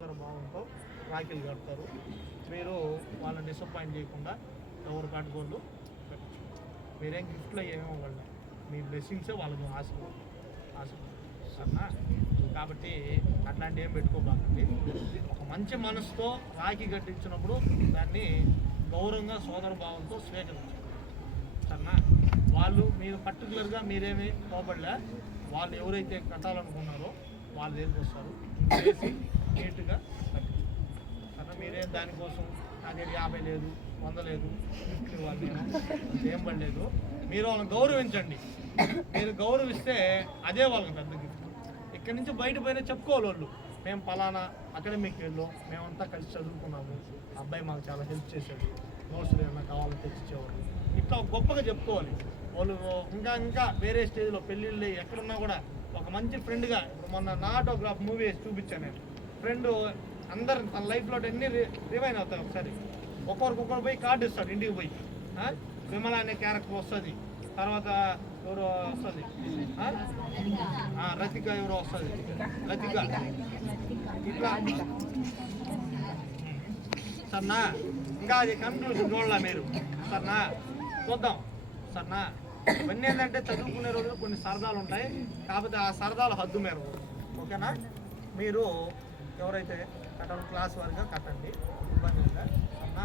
భావంతో రాఖీలు కడతారు. మీరు వాళ్ళని డిసప్పాయింట్ చేయకుండా ఎవరు కట్టుకోళ్ళు మీరేం గిఫ్ట్లో ఏమేమి వాళ్ళని మీ బ్లెస్సింగ్సే వాళ్ళకి ఆశ సరేనా. కాబట్టి అట్లాంటి ఏం పెట్టుకోబాకండి. ఒక మంచి మనసుతో రాఖీ కట్టించినప్పుడు దాన్ని గౌరవంగా సోదర భావంతో స్వీకరించాలి సరేనా. వాళ్ళు మీరు పర్టికులర్గా మీరేమీ పోబడలే, వాళ్ళు ఎవరైతే కట్టాలనుకున్నారో వాళ్ళు దగ్గరికి వస్తారు, చేసి నీట్గా కట్టించారు సరే. మీరేం దానికోసం నాకు 50 లేదు 100 లేదు గిఫ్ట్లు ఇవ్వాలి నేను ఏం పడలేదు. మీరు వాళ్ళని గౌరవించండి. మీరు గౌరవిస్తే అదే వాళ్ళకి పెద్ద గిఫ్ట్. ఇక్కడి నుంచి బయట పోయినా చెప్పుకోవాలి వాళ్ళు, మేము పలానా అకాడమిక్ ఇయర్లో మేమంతా కలిసి చదువుకున్నాము, అబ్బాయి మాకు చాలా హెల్ప్ చేశాడు, నోట్స్ ఏమైనా కావాలో తెచ్చిచ్చేవాడు, ఇట్లా గొప్పగా చెప్పుకోవాలి. వాళ్ళు ఇంకా వేరే స్టేజ్లో పెళ్ళిళ్ళు ఎక్కడున్నా కూడా ఒక మంచి ఫ్రెండ్గా, ఇప్పుడు మొన్న నా ఆటోగ్రాఫ్ మూవీ వేసి చూపించాను నేను. ఫ్రెండ్ అందరు తన లైఫ్లో అన్నీ రివైన్ అవుతాయి. ఒకసారి ఒక్కొక్కరు పోయి కార్డు ఇస్తాడు ఇంటికి పోయి, విమల అనే క్యారెక్టర్ వస్తుంది, తర్వాత ఎవరో వస్తుంది, రతిక ఎవరో వస్తుంది, రతిక ఇట్లా సరేనా. ఇంకా అది కన్క్లూషన్ చూడాల మీరు సరేనా, చూద్దాం సరేనా. ఇవన్నీ ఏంటంటే చదువుకునే రోజులు కొన్ని సరదాలు ఉంటాయి, కాకపోతే ఆ సరదాలు హద్దు మేర ఓకేనా. మీరు ఎవరైతే కట్టాలి క్లాస్ వారిగా కట్టండి, ఇబ్బంది ఉందా సరేనా.